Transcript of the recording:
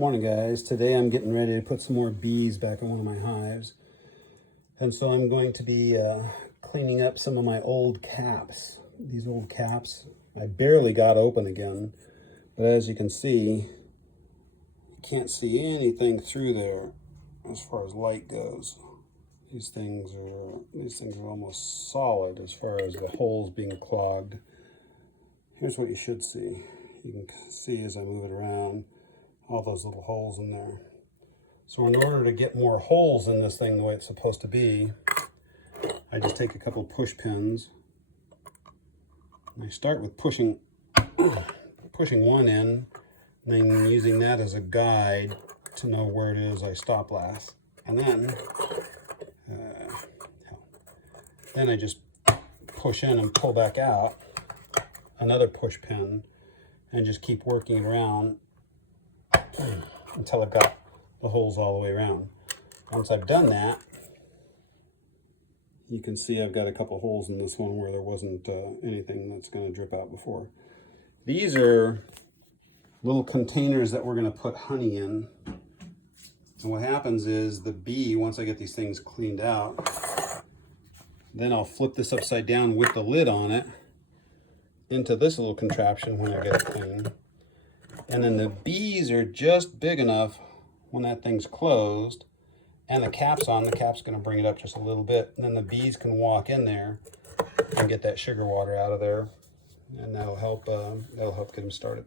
Morning guys, today I'm getting ready to put some more bees back in one of my hives. And so I'm going to be cleaning up some of my old caps. These old caps, I barely got open again. But as you can see, you can't see anything through there as far as light goes. These things are almost solid as far as the holes being clogged. Here's what you should see. You can see as I move it around, all those little holes in there. So in order to get more holes in this thing the way it's supposed to be, I just take a couple push pins. And I start with pushing one in, and then using that as a guide to know where it is I stop last. And then I just push in and pull back out another push pin and just keep working it around until I've got the holes all the way around. Once I've done that, you can see I've got a couple holes in this one where there wasn't anything that's going to drip out before. These are little containers that we're going to put honey in. And what happens is the bee, once I get these things cleaned out, then I'll flip this upside down with the lid on it into this little contraption when I get it clean. And then the bees are just big enough when that thing's closed and the cap's on, the cap's going to bring it up just a little bit. And then the bees can walk in there and get that sugar water out of there. And that'll help get them started.